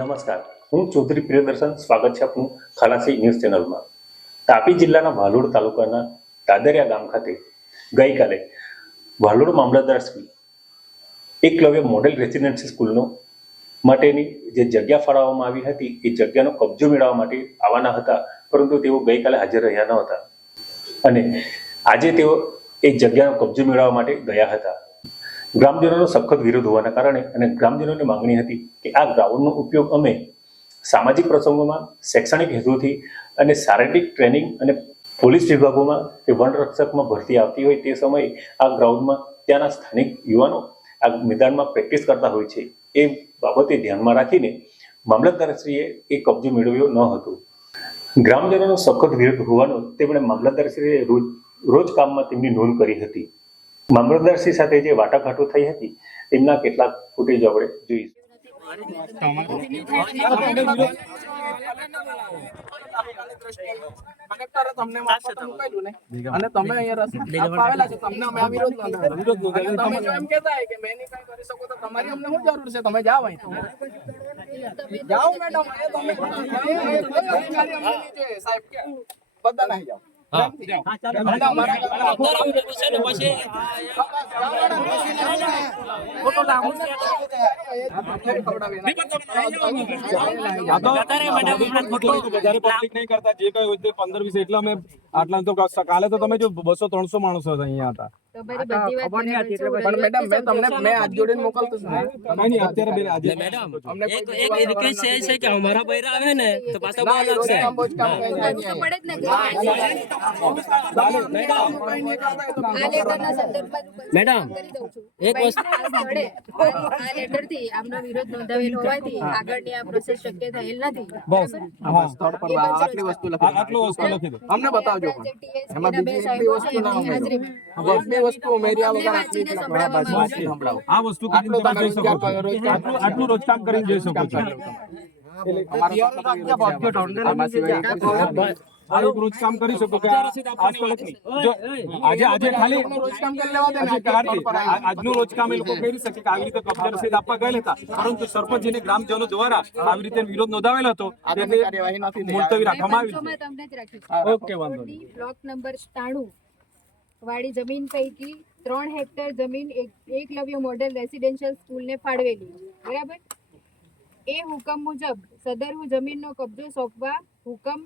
નમસ્કાર, હું ચૌધરી પ્રિયદર્શન. સ્વાગત છે આપનું ખલાસી ન્યૂઝ ચેનલમાં. તાપી જિલ્લાના વાલોડ તાલુકાના દાદરિયા ગામ ખાતે ગઈકાલે વાલોડ મામલતદાર શ્રી એકલવ્ય મોડેલ રેસિડેન્સી સ્કૂલનો માટેની જે જગ્યા ફાળવવામાં આવી હતી એ જગ્યાનો કબજો મેળવવા માટે આવવાના હતા, પરંતુ તેઓ ગઈકાલે હાજર રહ્યા ન હતા અને આજે તેઓ એ જગ્યાનો કબજો મેળવવા માટે ગયા હતા. ગ્રામજનોનો સખત વિરોધ હોવાના કારણે અને ગ્રામજનોની માંગણી હતી કે આ ગ્રાઉન્ડનો ઉપયોગ અમે સામાજિક પ્રસંગોમાં, શૈક્ષણિક હેતુથી અને શારીરિક ટ્રેનિંગ અને પોલીસ વિભાગોમાં કે વનરક્ષકમાં ભરતી આવતી હોય તે સમયે આ ગ્રાઉન્ડમાં ત્યાંના સ્થાનિક યુવાનો આ મેદાનમાં પ્રેક્ટિસ કરતા હોય છે. એ બાબતે ધ્યાનમાં રાખીને મામલતદારશ્રીએ એ કબજો મેળવ્યો ન હતો. ગ્રામજનોનો સખત વિરોધ હોવાનો તેમણે મામલતદારશ્રીએ રોજ કામમાં તેમની નોંધ કરી હતી. મામલતદારશ્રી સાથે જે વાટાઘાટો થઈ હતી તેમના કેટલાક ફૂટેજ આપણે જોઈશું. તમને અને તમે અહીંયા રસીદ આવેલા છે, તમને અમે આ વિરોધ નોંધાવેલો. તમે જો એમ કહેતા હોય કે મેં નહીં કાંઈ કરી શકો તો તમારી અમને શું જરૂર છે? તમે જાઓ અહીં જાઓ મેડમ, તમે સાહેબ બધા નહીં જાઓ. આટલા તો કાલે તો તમે જો 200-300 માણસો અહીંયા હતા. મેં આજ જોડીને મોકલતો છું. અમારા બૈરા આવે ને તો પાછા બહાર લાગશે. મેડમ એક વસ્તુ આ લેટર થી આમનો વિરોધ નોંધાવેલો હોવાથી આગળની આ પ્રોસેસ શક્ય થયેલ નથી. બસ સ્થળ પર આટલી વસ્તુ લખી દો. અમને બતાવજો પણ એમાં બીજી એટલી વસ્તુ ના ઉમેરો. બસ બે વસ્તુ ઉમેર્યા વગર આટલી સંભળાવો. આ વસ્તુ આટલું રોજ કામ કરીને જઈ શકો છો. રોજ કામ કરી શકો કે આજે ખાલી રોજ કામ કરી લેવા દે. આજનું રોજ કામ એ લોકો કરી શકે કે આવી રીતે કબજા રસીદ આપવા ગયેલા હતા, પરંતુ સરપંચજીને ગ્રામજનો દ્વારા આવી રીતે વિરોધ નોંધાવેલો હતો. મુલતવી રાખવામાં આવી છે. ઓકે, વાંધો નહીં. બ્લોક નંબર 93 વાળી જમીન પૈકી 3 હેક્ટર જમીન એકલવ્ય મોડેલ રેસિડેન્શિયલ સ્કૂલને ફાળવેલી, બરાબર. એ હુકમ મુજબ સદરહુ જમીનનો કબજો સોંપવા હુકમ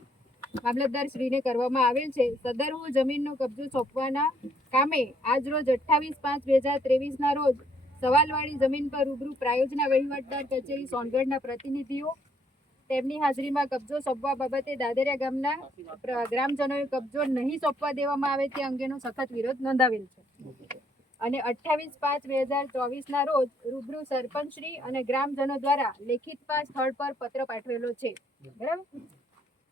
મામલતદાર શ્રીને કરવામાં આવેલ છે. સદરહુ જમીનનો કબજો સોંપવાના કામે આજ રોજ 28/5/2023 ના રોજ સવાલવાળી જમીન પર રૂબરૂ પ્રાયોજના વહીવટદાર કચેરી સોનગઢના પ્રતિનિધિઓ તેમની હાજરીમાં કબજો સોંપવા બાબતે દાદરિયા ગામના ગ્રામજનોએ કબજો નહીં સોંપવા દેવામાં આવે તે અંગેનો સખત વિરોધ નોંધાવેલ છે અને 28/5/2024 ના રોજ રૂબરૂ સરપંચશ્રી અને ગ્રામજનો દ્વારા લેખિતમાં સ્થળ પર પત્ર પાઠવેલો છે, બરાબર.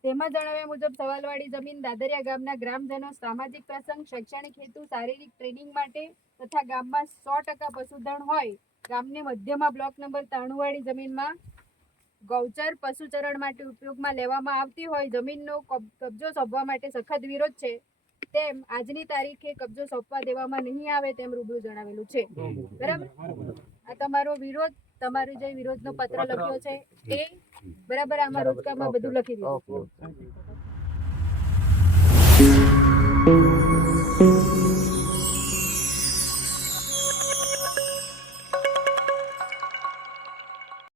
તેમાં જણાવ્યા મુજબ સવાલવાળી જમીન દાદરિયા ગામના ગ્રામજનો સામાજિક પ્રસંગ, શૈક્ષણિક હેતુ, શારીરિક ટ્રેનિંગ માટે તથા ગામમાં 100% પશુધન હોય ગામને મધ્યમાં બ્લોક નંબર 93 વાળી જમીનમાં ગૌચર પશુચરણ માટે ઉપયોગમાં લેવામાં આવતી હોય જમીનનો કબજો સોંપવા માટે સખત વિરોધ છે, તેમ આજની તારીખે કબજો સોંપવા દેવામાં નહીં આવે તેમ રૂબરૂ જણાવેલું છે, બરાબર. આ તમારો વિરોધ, તમારો જે વિરોધનો પત્ર લખ્યો છે એ બરાબર આમાં રોજકામાં બધું લખી દીધું.